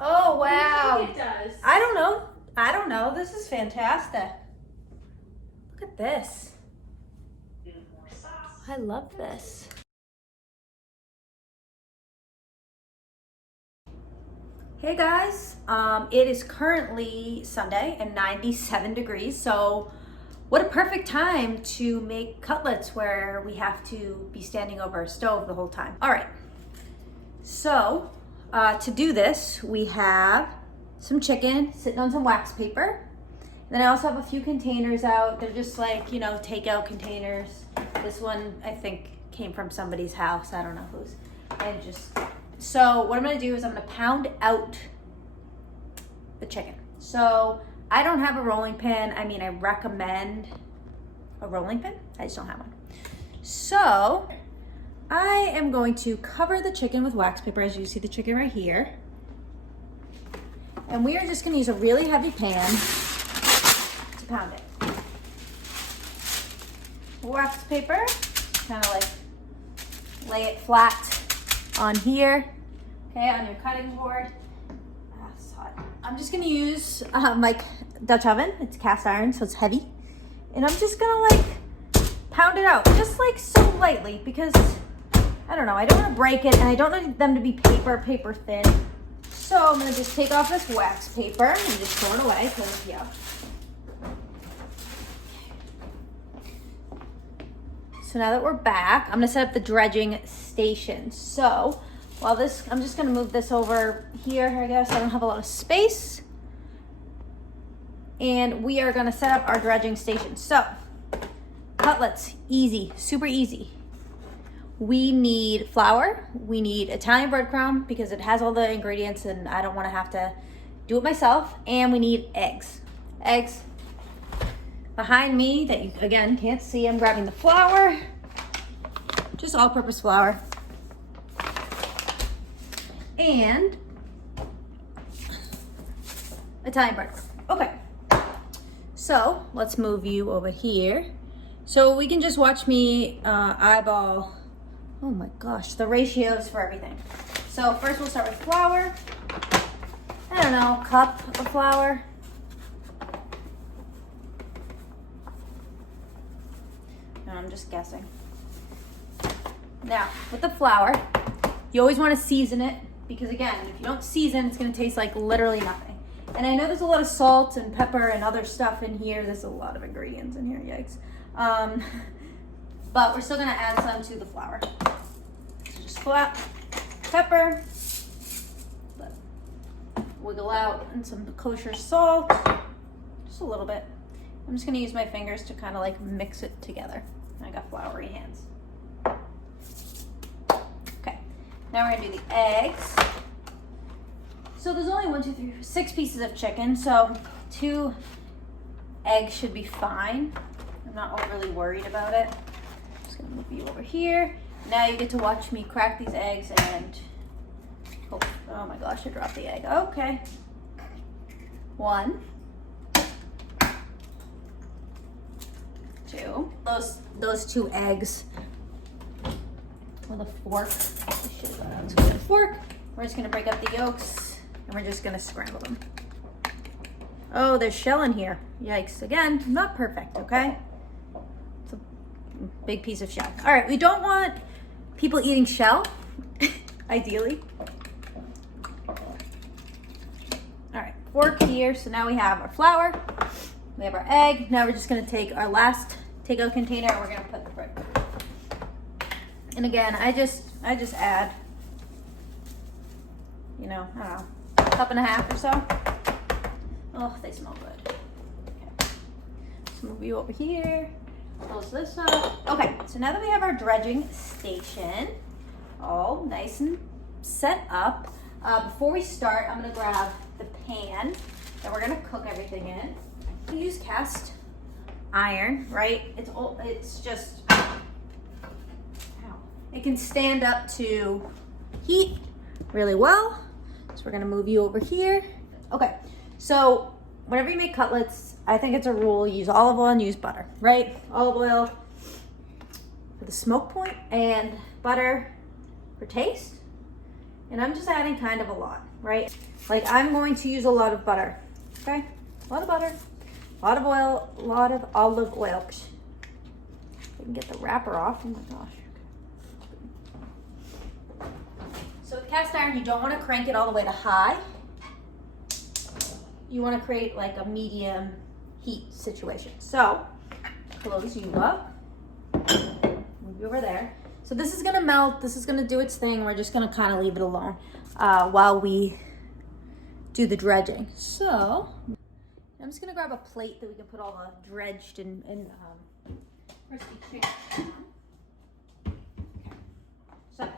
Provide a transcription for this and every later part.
Oh, wow. What do you think it does? I don't know. I don't know. This is fantastic. Look at this. I love this. Hey guys, it is currently Sunday and 97 degrees, so what a perfect time to make cutlets where we have to be standing over a stove the whole time. All right, so to do this, we have some chicken sitting on some wax paper. Then I also have a few containers out. They're just like, you know, takeout containers. This one, I think, came from somebody's house. I don't know whose. And just, so what I'm gonna do is I'm gonna pound out the chicken. So I don't have a rolling pin. I mean, I recommend a rolling pin. I just don't have one. So I am going to cover the chicken with wax paper, as you see the chicken right here. And we are just gonna use a really heavy pan to pound it. Wax paper, kind of like lay it flat on here, okay, on your cutting board. Ah, it's hot. I'm just gonna use my Dutch oven. It's cast iron, so it's heavy. And I'm just gonna like pound it out, just like so lightly, because I don't know, I don't wanna break it, and I don't need them to be paper thin. So I'm gonna just take off this wax paper and just throw it away, because yeah. So now that we're back, I'm gonna set up the dredging station. So while this, I'm just gonna move this over here, I guess. I don't have a lot of space. And we are gonna set up our dredging station. So, cutlets, easy, super easy. We need flour, we need Italian breadcrumb because it has all the ingredients and I don't wanna have to do it myself. And we need eggs. Eggs. Behind me, that you again can't see, I'm grabbing the flour, just all-purpose flour, and Italian breadcrumb. Okay, so let's move you over here. So we can just watch me eyeball, oh my gosh, the ratios for everything. So first we'll start with flour. I don't know, cup of flour. I'm just guessing. Now, with the flour, you always want to season it because again, if you don't season, it's going to taste like literally nothing. And I know there's a lot of salt and pepper and other stuff in here. There's a lot of ingredients in here, yikes. But we're still going to add some to the flour. So just flat pepper, wiggle out, and some kosher salt, just a little bit. I'm just going to use my fingers to kind of like mix it together. I got floury hands. Okay, now we're gonna do the eggs. So there's only 1, 2, 3, 6 pieces of chicken, so 2 eggs should be fine. I'm not overly worried about it. I'm just gonna move you over here. Now you get to watch me crack these eggs and, oh my gosh, I dropped the egg. Okay. 1, 2. Those 2 eggs with a fork. With a fork. We're just gonna break up the yolks and we're just gonna scramble them. Oh, there's shell in here. Yikes. Again, not perfect, okay? It's a big piece of shell. All right, we don't want people eating shell, ideally. All right, fork here. So now we have our flour. We have our egg. Now we're just gonna take our last takeout container and we're gonna put the bread. And again, I just add, you know, I don't know, a cup and a half or so. Oh, they smell good. Okay. Let's move you over here. Close this up. Okay, so now that we have our dredging station all nice and set up, before we start, I'm gonna grab the pan that we're gonna cook everything in. We use cast iron, right? It's just, it can stand up to heat really well. So we're gonna move you over here. Okay, so whenever you make cutlets, I think it's a rule, use olive oil and use butter, right? Olive oil for the smoke point and butter for taste. And I'm just adding kind of a lot. right? Like I'm going to use a lot of butter, okay? A lot of butter, a lot of oil, a lot of olive oil. I can get the wrapper off, oh my gosh. So with cast iron, you don't want to crank it all the way to high. You want to create like a medium heat situation. So close you up, move you over there. So this is gonna melt, this is gonna do its thing. We're just gonna kind of leave it alone while we do the dredging. So I'm just gonna grab a plate that we can put all the dredged and crispy chicken. Okay. So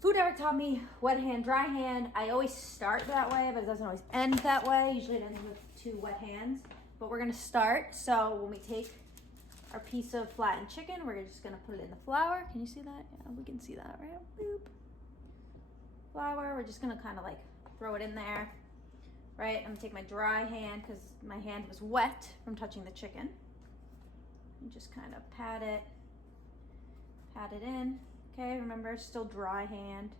food ever taught me wet hand, dry hand. I always start that way, but it doesn't always end that way. Usually it ends with 2 wet hands, but we're gonna start. So when we take our piece of flattened chicken, we're just gonna put it in the flour. Can you see that? Yeah, we can see that, right? Boop. Flour, we're just gonna kind of like throw it in there, right? I'm gonna take my dry hand because my hand was wet from touching the chicken. And just kind of pat it in. Okay, remember, still dry hand.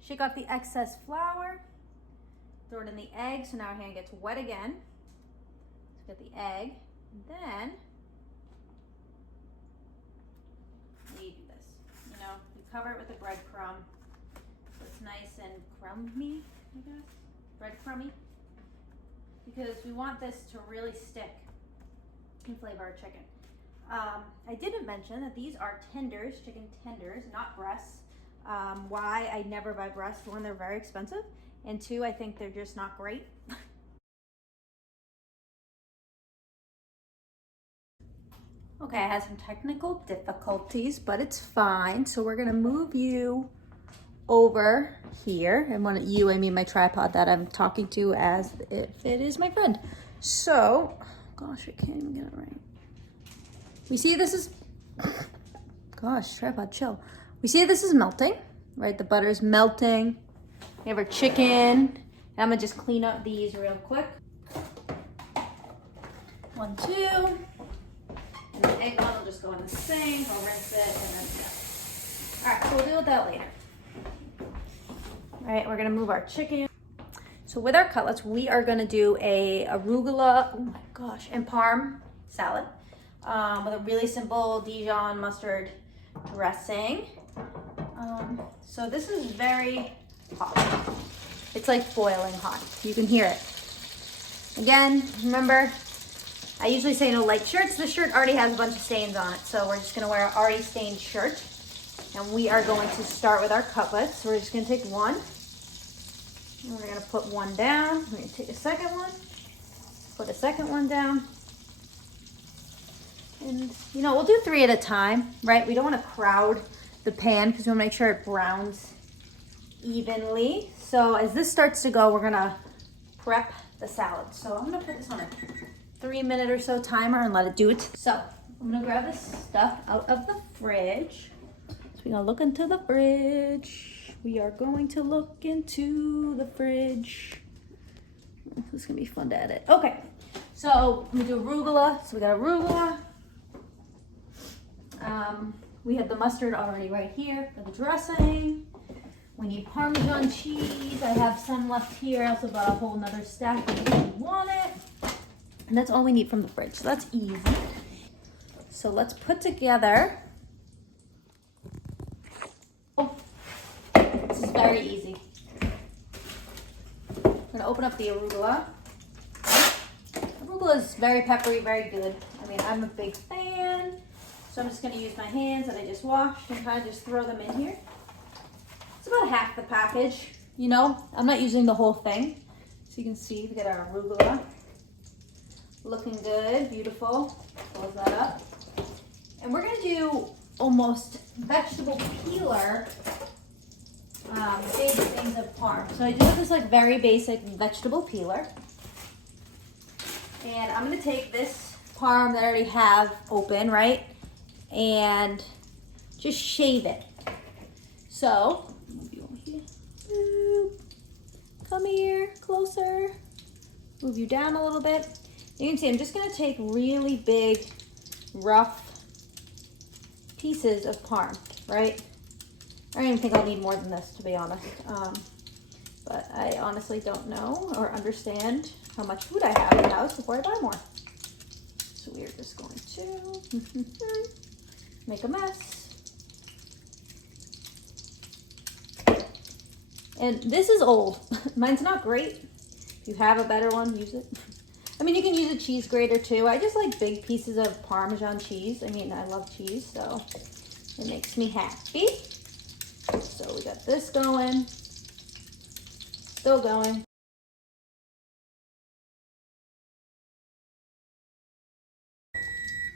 Shake off the excess flour, throw it in the egg, so now our hand gets wet again. Let's get the egg, and then we do this. You know, you cover it with a breadcrumb, so it's nice and crummy, I guess. Breadcrummy, because we want this to really stick and flavor our chicken. I didn't mention that these are tenders, chicken tenders, not breasts. Why I never buy breasts? 1, they're very expensive, and 2, I think they're just not great. Okay, I had some technical difficulties, but it's fine. So we're gonna move you over here, and when you, I mean my tripod that I'm talking to as if it is my friend. So, gosh, I can't even get it right. We see this is, gosh, tripod, chill. We see this is melting, right? The butter is melting. We have our chicken. And I'm gonna just clean up these real quick. 1, 2. And the egg one will just go in the sink. I'll rinse it and then, yeah. All right, so we'll deal with that later. All right, we're gonna move our chicken. So with our cutlets, we are gonna do a arugula, oh my gosh, and parm salad. With a really simple Dijon mustard dressing. So this is very hot. It's like boiling hot. You can hear it. Again, remember, I usually say no light shirts. This shirt already has a bunch of stains on it, so we're just gonna wear an already stained shirt. And we are going to start with our cutlets. So we're just gonna take 1. And we're gonna put 1 down. We're gonna take a second one, put a second one down. And you know, we'll do 3 at a time, right? We don't want to crowd the pan because we want to make sure it browns evenly. So as this starts to go, we're gonna prep the salad. So I'm gonna put this on a 3-minute or so timer and let it do it. So I'm gonna grab this stuff out of the fridge. So we're gonna look into the fridge. We are going to look into the fridge. This is gonna be fun to edit. Okay, so we do arugula. So we got arugula. We have the mustard already right here for the dressing. We need Parmesan cheese. I have some left here. I also bought a whole nother stack if you want it. And that's all we need from the fridge. So that's easy. So let's put together. This is very easy. I'm gonna open up the arugula. Arugula is very peppery, very good. I mean, I'm a big fan. So I'm just gonna use my hands that I just washed and kind of just throw them in here. It's about half the package, you know? I'm not using the whole thing. So you can see, we got our arugula. Looking good, beautiful. Close that up. And we're gonna do almost vegetable peeler big things of parm. So I do have this like very basic vegetable peeler. And I'm gonna take this parm that I already have open, right? And just shave it. So, move you over here. Boop. Come here, closer. Move you down a little bit. You can see I'm just gonna take really big, rough pieces of parm, right? I don't even think I'll need more than this, to be honest. but I honestly don't know or understand how much food I have in the house before I buy more. So we are just going to make a mess. And this is old. Mine's not great. If you have a better one, use it. I mean, you can use a cheese grater too. I just like big pieces of Parmesan cheese. I mean, I love cheese, so it makes me happy. So we got this going. Still going.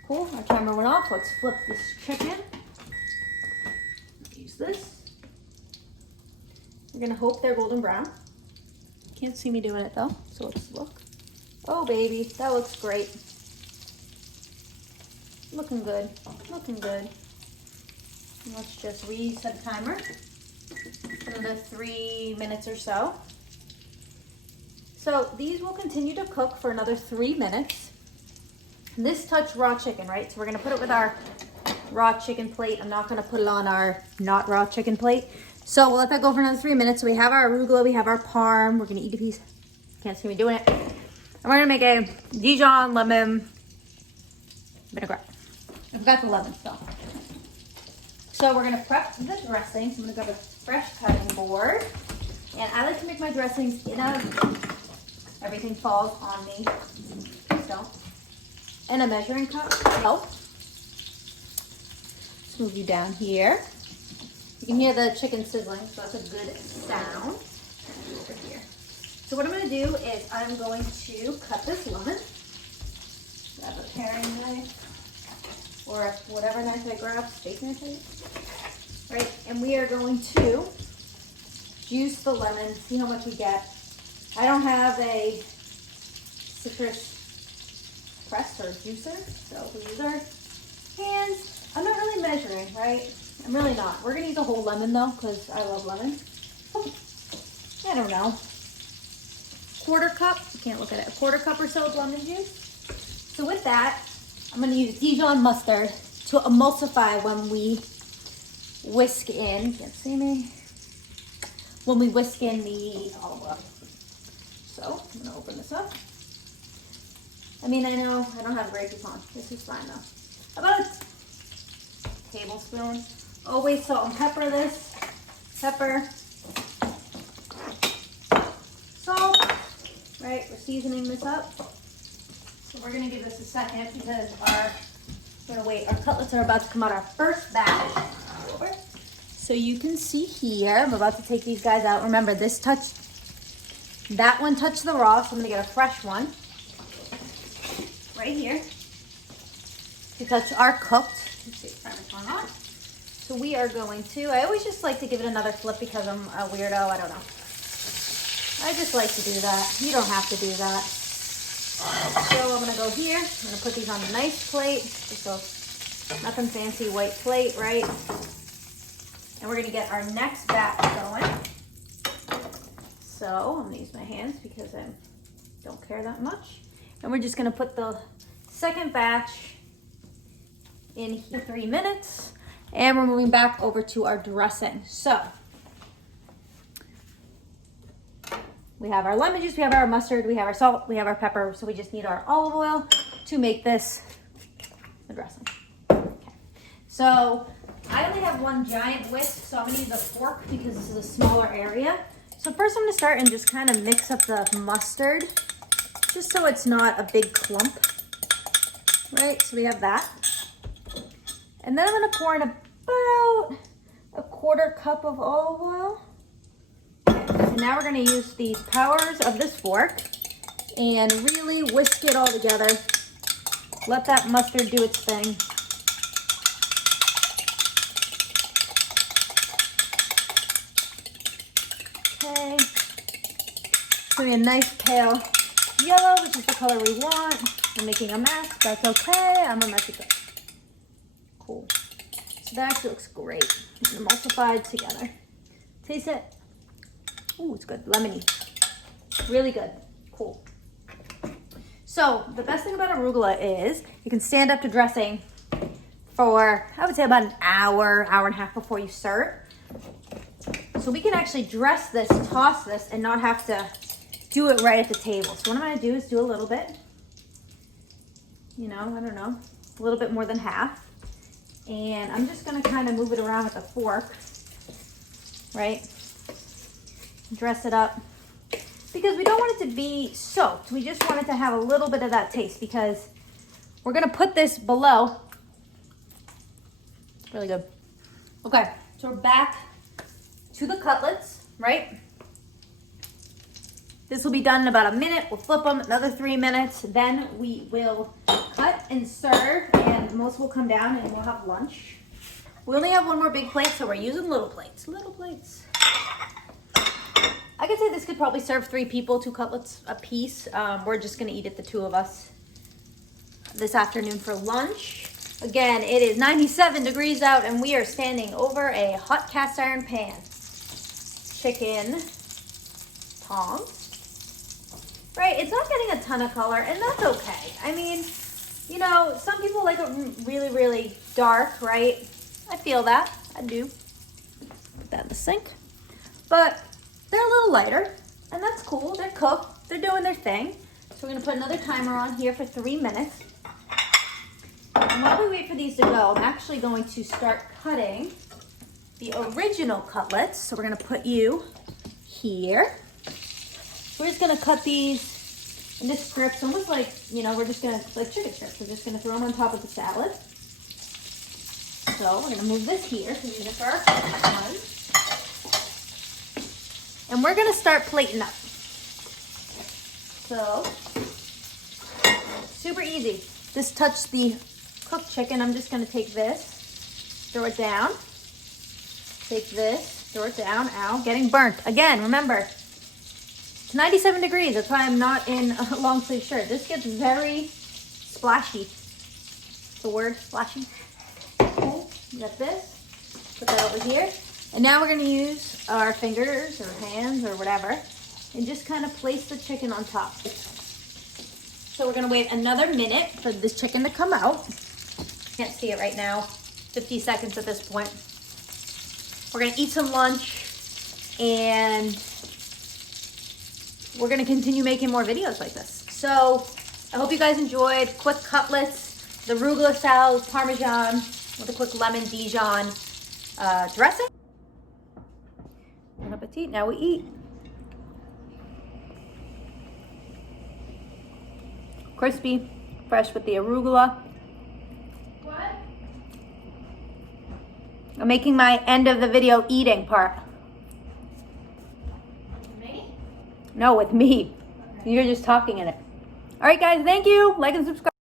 Cool, our timer went off. Let's flip this chicken. Use this. We're gonna hope they're golden brown. Can't see me doing it though, so let's look. Oh baby, that looks great. Looking good, looking good. And let's just reset the timer for another 3 minutes or so. So these will continue to cook for another 3 minutes. This touched raw chicken, right? So we're gonna put it with our raw chicken plate. I'm not gonna put it on our not raw chicken plate. So we'll let that go for another 3 minutes. So we have our arugula, we have our parm. We're gonna eat a piece. Can't see me doing it. And we're gonna make a Dijon lemon vinaigrette. I forgot the lemon stuff. So we're gonna prep the dressing. So I'm gonna grab a fresh cutting board. And I like to make my dressings in a, everything falls on me. Please don't. And a measuring cup. Help. Let's move you down here. You can hear the chicken sizzling, so that's a good sound. Over here. So what I'm going to do is I'm going to cut this lemon. Grab a paring knife or whatever knife I grab, steak knife. Right, and we are going to juice the lemon, see how much we get. I don't have a citrus press or juicer, so we use our hands. I'm not really measuring, right? I'm really not. We're gonna use a whole lemon though, because I love lemon. I don't know. Quarter cup, you can't look at it, a quarter cup or so of lemon juice. So with that, I'm gonna use Dijon mustard to emulsify when we whisk in, can't see me, when we whisk in the olive oil. So I'm gonna open this up. I mean, I know I don't have a great Dijon. This is fine though. About a tablespoon. Always salt and pepper this. Pepper. Salt. Right, we're seasoning this up. So we're gonna give this a second because we're gonna wait. Our cutlets are about to come out, our first batch. So you can see here, I'm about to take these guys out. Remember, this touched, that one touched the raw, so I'm gonna get a fresh one. Right here, because our cooked. Let's see, primer's going on. So we are going to, I always just like to give it another flip because I'm a weirdo, I don't know. I just like to do that. You don't have to do that. So I'm gonna go here, I'm gonna put these on a nice plate, just a nothing fancy white plate, right? And we're gonna get our next batch going. So I'm gonna use my hands because I don't care that much. And we're just gonna put the second batch in here 3 minutes. And we're moving back over to our dressing. So we have our lemon juice, we have our mustard, we have our salt, we have our pepper. So we just need our olive oil to make this the dressing. Okay. So I only have one giant whisk, so I'm gonna use a fork because this is a smaller area. So first I'm gonna start and just kind of mix up the mustard, just so it's not a big clump, right? So we have that. And then I'm gonna pour in about a quarter cup of olive oil. And now we're gonna use these powers of this fork and really whisk it all together. Let that mustard do its thing. Okay. It's gonna be a nice pale yellow, which is the color we want. I'm making a mess, that's okay. I'm a messy cook. Cool. So that actually looks great. It's emulsified together. Taste it. Ooh, it's good. Lemony. Really good. Cool. So the best thing about arugula is you can stand up to dressing for, I would say, about an hour, hour and a half before you serve. so we can actually dress this, toss this, and not have to do it right at the table. So what I'm gonna do is do a little bit, you know, I don't know, a little bit more than half. And I'm just gonna kind of move it around with a fork, right? Dress it up. Because we don't want it to be soaked. We just want it to have a little bit of that taste because we're gonna put this below. Really good. Okay, so we're back to the cutlets, right? This will be done in about a minute. We'll flip them another 3 minutes. Then we will cut and serve, and most will come down and we'll have lunch. We only have one more big plate, so we're using little plates. Little plates. I could say this could probably serve 3 people, 2 cutlets a piece. We're just gonna eat it, the 2 of us, this afternoon for lunch. Again, it is 97 degrees out and we are standing over a hot cast iron pan. Chicken tongs. Right, it's not getting a ton of color and that's okay. I mean, you know, some people like it really, really dark, right? I feel that, I do. Put that in the sink. But they're a little lighter and that's cool. They're cooked, they're doing their thing. So we're gonna put another timer on here for 3 minutes. And while we wait for these to go, I'm actually going to start cutting the original cutlets. So we're gonna put you here. We're just gonna cut these into strips, almost like, you know, we're just gonna, like chicken strips. We're just gonna throw them on top of the salad. So we're gonna move this here to use it for our one. And we're gonna start plating up. So, super easy. Just touch the cooked chicken. I'm just gonna take this, throw it down. Take this, throw it down. Ow, getting burnt. Again, remember, it's 97 degrees. That's why I'm not in a long sleeve shirt. This gets very splashy. The word, splashy. Okay, you got this. Put that over here. And now we're gonna use our fingers or hands or whatever and just kind of place the chicken on top. So we're gonna wait another minute for this chicken to come out. Can't see it right now. 50 seconds at this point. We're gonna eat some lunch and we're gonna continue making more videos like this. So I hope you guys enjoyed quick cutlets, the arugula salad, Parmesan with a quick lemon Dijon dressing. Bon appetit, now we eat. Crispy, fresh with the arugula. What? I'm making my end of the video eating part. Me? No, with me. Okay. You're just talking in it. All right, guys, thank you. Like and subscribe.